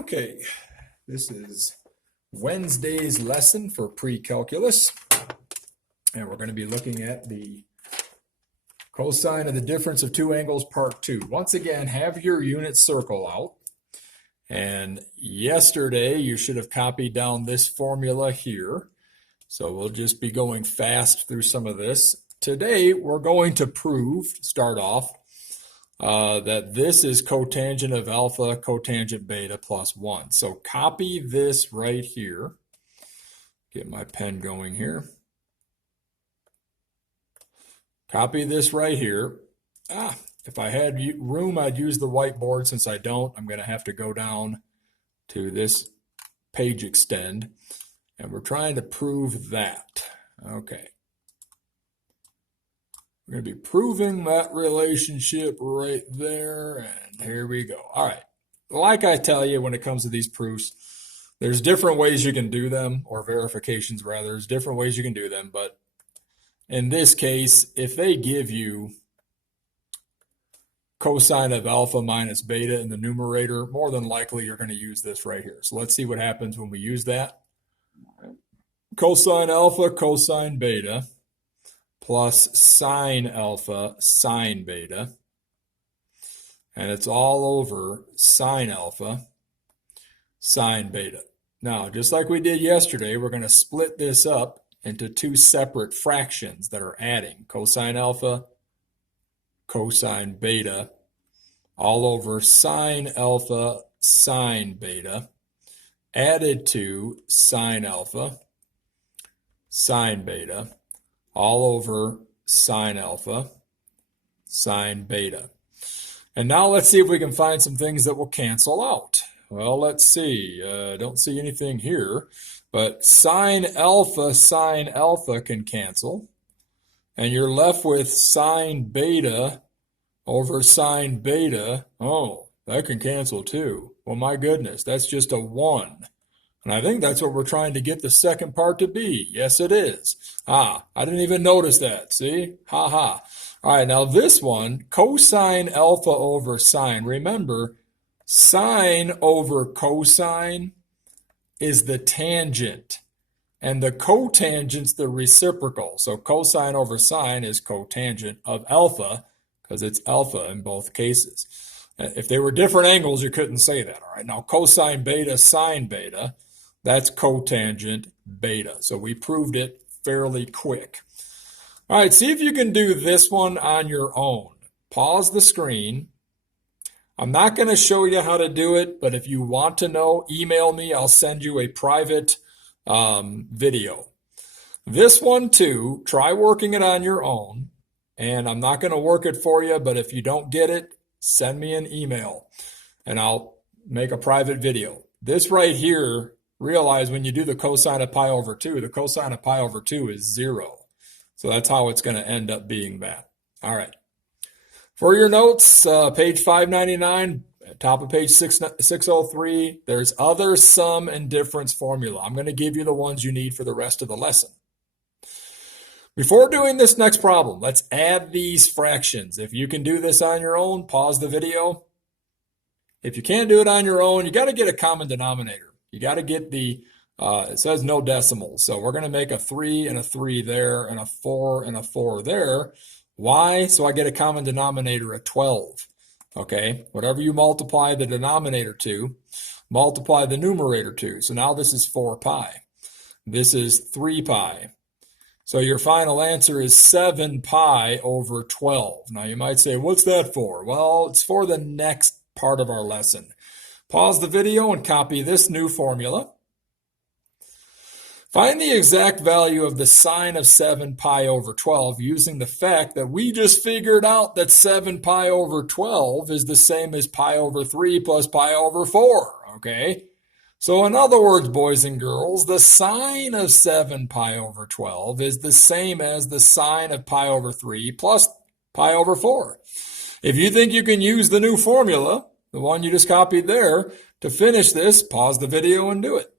Okay, this is Wednesday's lesson for pre-calculus, and we're going to be looking at the cosine of the difference of two angles, part 2. Once again, have your unit circle out, and yesterday you should have copied down this formula here, so we'll just be going fast through some of this. Today we're going to start off, that this is cotangent of alpha cotangent beta plus 1. So copy this right here. Get my pen going here. Copy this right here. If I had room, I'd use the whiteboard. Since I don't, I'm going to have to go down to this page extend. And we're trying to prove that. Okay. We're going to be proving that relationship right there, and here we go. All right. Like I tell you, when it comes to these proofs, there's different ways you can do them, or verifications rather. There's different ways you can do them, but in this case, if they give you cosine of alpha minus beta in the numerator, more than likely you're going to use this right here. So let's see what happens when we use that. Cosine alpha cosine beta plus sine alpha sine beta, and it's all over sine alpha sine beta. Now, just like we did yesterday, we're going to split this up into two separate fractions that are adding. Cosine alpha cosine beta all over sine alpha sine beta added to sine alpha sine beta all over sine alpha, sine beta. And now let's see if we can find some things that will cancel out. Well, let's see. Don't see anything here, but sine alpha can cancel. And you're left with sine beta over sine beta. Oh, that can cancel too. Well, my goodness, that's just a 1. And I think that's what we're trying to get the second part to be. Yes, it is. I didn't even notice that. See? Ha ha. All right, now this one, cosine alpha over sine. Remember, sine over cosine is the tangent, and the cotangent's the reciprocal. So cosine over sine is cotangent of alpha, because it's alpha in both cases. If they were different angles, you couldn't say that. All right, now cosine beta sine beta, that's cotangent beta. So we proved it fairly quick. All right, see if you can do this one on your own. Pause the screen. I'm not going to show you how to do it, but if you want to know, email me. I'll send you a private video. This one too, try working it on your own. And I'm not going to work it for you, but if you don't get it, send me an email and I'll make a private video. This right here, realize when you do the cosine of pi over 2, the cosine of pi over 2 is 0. So that's how it's going to end up being that. All right. For your notes, page 599, top of page 603, there's other sum and difference formula. I'm going to give you the ones you need for the rest of the lesson. Before doing this next problem, let's add these fractions. If you can do this on your own, pause the video. If you can't do it on your own, you got to get a common denominator. You got to get the, it says no decimals. So we're going to make a 3 and a 3 there and a 4 and a 4 there. Why? So I get a common denominator of 12. Okay, whatever you multiply the denominator to, multiply the numerator to. So now this is 4 pi. This is 3 pi. So your final answer is 7 pi over 12. Now you might say, what's that for? Well, it's for the next part of our lesson. Pause the video and copy this new formula. Find the exact value of the sine of 7 pi over 12 using the fact that we just figured out that 7 pi over 12 is the same as pi over 3 plus pi over 4, okay? So in other words, boys and girls, the sine of 7 pi over 12 is the same as the sine of pi over 3 plus pi over 4. If you think you can use the new formula, the one you just copied there, to finish this, pause the video and do it.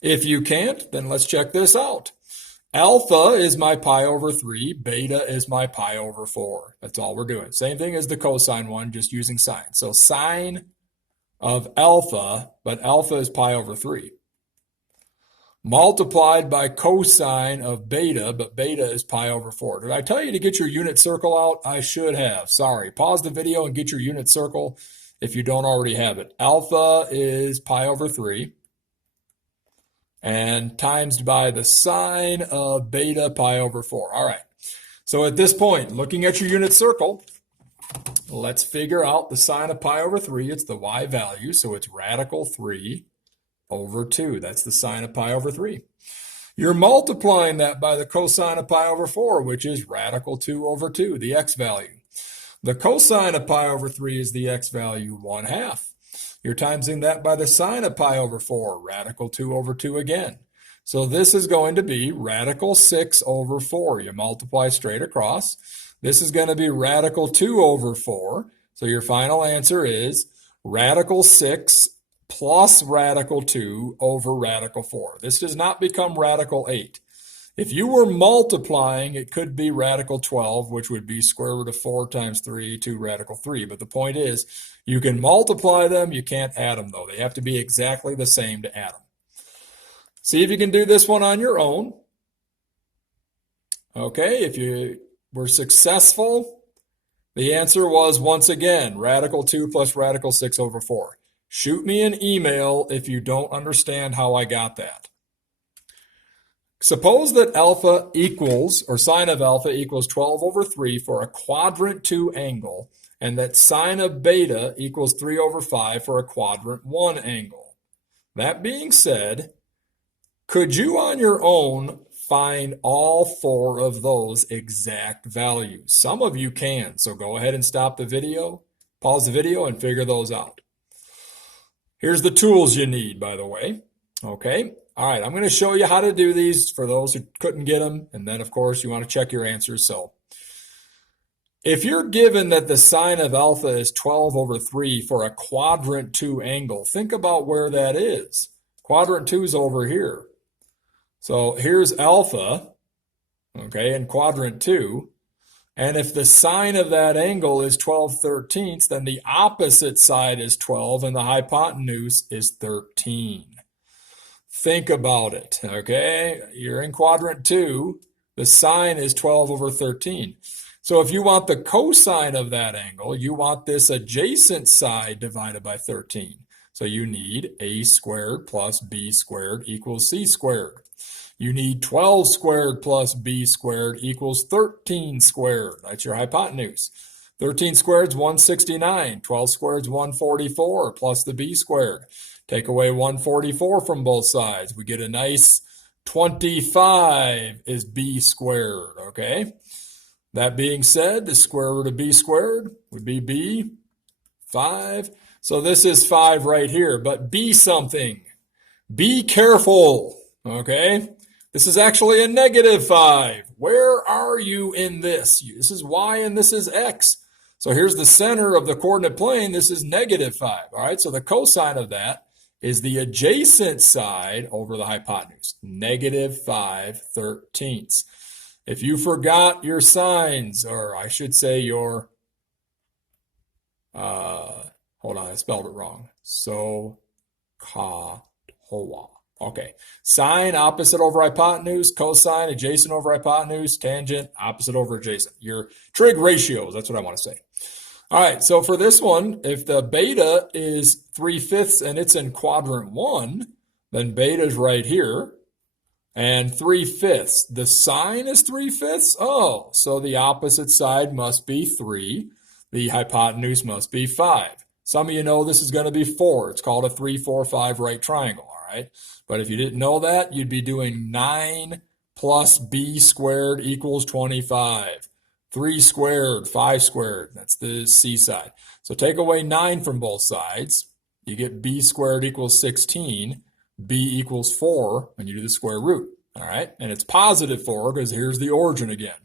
If you can't, then let's check this out. Alpha is my pi over 3, beta is my pi over 4. That's all we're doing. Same thing as the cosine one, just using sine. So sine of alpha, but alpha is pi over 3, multiplied by cosine of beta, but beta is pi over 4. Did I tell you to get your unit circle out? I should have. Sorry. Pause the video and get your unit circle if you don't already have it. Alpha is pi over 3 and times by the sine of beta pi over 4. All right. So at this point, looking at your unit circle, let's figure out the sine of pi over 3. It's the y value, so it's radical 3 over 2. That's the sine of pi over 3. You're multiplying that by the cosine of pi over 4, which is radical 2 over 2, the x value. The cosine of pi over 3 is the x value 1/2. You're timesing that by the sine of pi over 4, radical 2 over 2 again. So this is going to be radical 6 over 4. You multiply straight across. This is going to be radical 2 over 4. So your final answer is radical 6 plus radical 2 over radical 4. This does not become radical 8. If you were multiplying, it could be radical 12, which would be square root of 4 times 3 to radical 3. But the point is, you can multiply them, you can't add them, though. They have to be exactly the same to add them. See if you can do this one on your own. Okay, if you were successful, the answer was, once again, radical 2 plus radical 6 over 4. Shoot me an email if you don't understand how I got that. Suppose that alpha equals, or sine of alpha equals 12 over 3 for a quadrant 2 angle, and that sine of beta equals 3 over 5 for a quadrant 1 angle. That being said, could you on your own find all 4 of those exact values? Some of you can, so go ahead and stop the video, pause the video, and figure those out. Here's the tools you need, by the way. Okay, all right, I'm going to show you how to do these for those who couldn't get them, and then, of course, you want to check your answers. So if you're given that the sine of alpha is 12 over 3 for a quadrant 2 angle, think about where that is. Quadrant 2 is over here. So here's alpha, okay, in quadrant 2. And if the sine of that angle is 12/13, then the opposite side is 12 and the hypotenuse is 13. Think about it, okay? You're in quadrant 2. The sine is 12 over 13. So if you want the cosine of that angle, you want this adjacent side divided by 13. So you need a squared plus b squared equals c squared. You need 12 squared plus b squared equals 13 squared. That's your hypotenuse. 13 squared is 169. 12 squared is 144 plus the b squared. Take away 144 from both sides. We get a nice 25 is b squared, okay? That being said, the square root of b squared would be b, 5. So this is 5 right here, but be something. Be careful, okay? This is actually a -5. Where are you in this? This is y and this is x. So here's the center of the coordinate plane. This is -5, all right? So the cosine of that is the adjacent side over the hypotenuse, -5/13. If you forgot your signs, or I should say your, hold on, I spelled it wrong. So, hoa. Okay, sine, opposite over hypotenuse, cosine, adjacent over hypotenuse, tangent, opposite over adjacent. Your trig ratios, that's what I want to say. All right, so for this one, if the beta is 3/5 and it's in quadrant 1, then beta is right here. And 3/5. The sine is 3/5. Oh, so the opposite side must be 3. The hypotenuse must be 5. Some of you know this is going to be 4. It's called a 3, 4, 5 right triangle, all right? But if you didn't know that, you'd be doing 9 plus b squared equals 25. 3 squared, 5 squared. That's the c side. So take away 9 from both sides. You get b squared equals 16. B equals 4 when you do the square root, all right? And it's +4 because here's the origin again.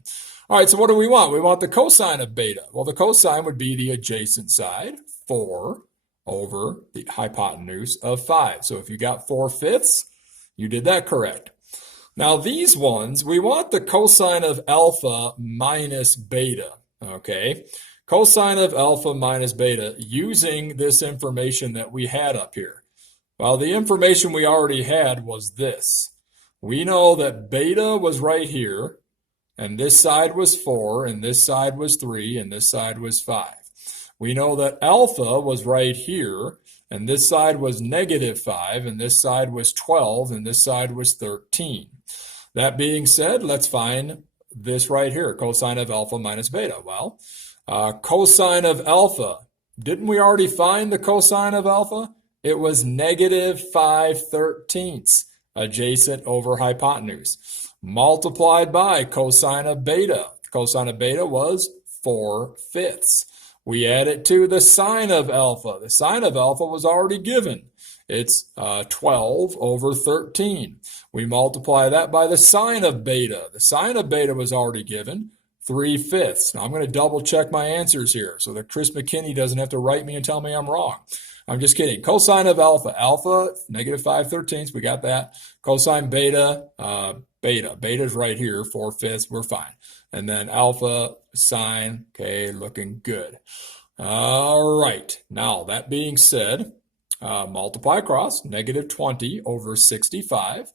All right, so what do we want? We want the cosine of beta. Well, the cosine would be the adjacent side, 4 over the hypotenuse of 5. So if you got 4/5, you did that correct. Now these ones, we want the cosine of alpha minus beta, okay? cosine of alpha minus beta using this information that we had up here. Well, the information we already had was this. We know that beta was right here, and this side was 4, and this side was 3, and this side was 5. We know that alpha was right here, and this side was -5, and this side was 12, and this side was 13. That being said, let's find this right here, cosine of alpha minus beta. Well, cosine of alpha, didn't we already find the cosine of alpha? It was -5/13, adjacent over hypotenuse, multiplied by cosine of beta. Cosine of beta was 4/5. We add it to the sine of alpha. The sine of alpha was already given. It's 12/13. We multiply that by the sine of beta. The sine of beta was already given, 3/5. Now I'm going to double check my answers here so that Chris McKinney doesn't have to write me and tell me I'm wrong. I'm just kidding. Cosine of alpha, -5/13. We got that. Cosine beta, beta's right here, 4/5. We're fine. And then alpha, sine, okay, looking good. All right. Now, that being said, multiply across, -20/65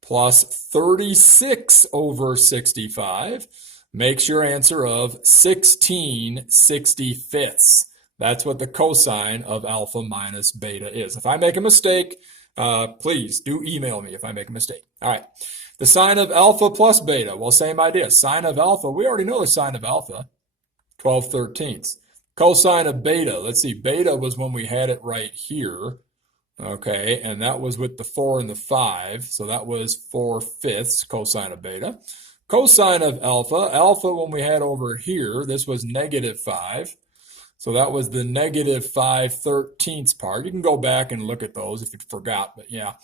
plus 36/65 makes your answer of 16/65. That's what the cosine of alpha minus beta is. If I make a mistake, please do email me if I make a mistake. All right. The sine of alpha plus beta, well, same idea. Sine of alpha, we already know the sine of alpha, 12/13. Cosine of beta, let's see, beta was when we had it right here, okay, and that was with the 4 and the 5, so that was 4/5 cosine of beta. Cosine of alpha, alpha when we had over here, this was -5. So that was the -5/13 part. You can go back and look at those if you forgot, but yeah.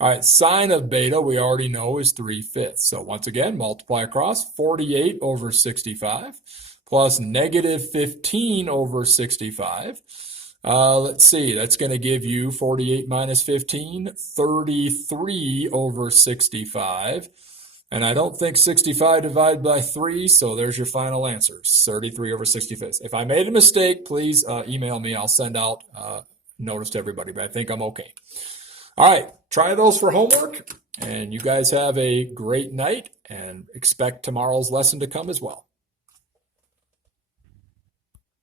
All right, sine of beta we already know is 3/5. So once again, multiply across 48/65 plus -15/65. Let's see, that's going to give you 48 minus 15, 33/65. And I don't think 65 divided by 3, so there's your final answer, 33/65. If I made a mistake, please email me. I'll send out notice to everybody, but I think I'm okay. All right, try those for homework, and you guys have a great night, and expect tomorrow's lesson to come as well.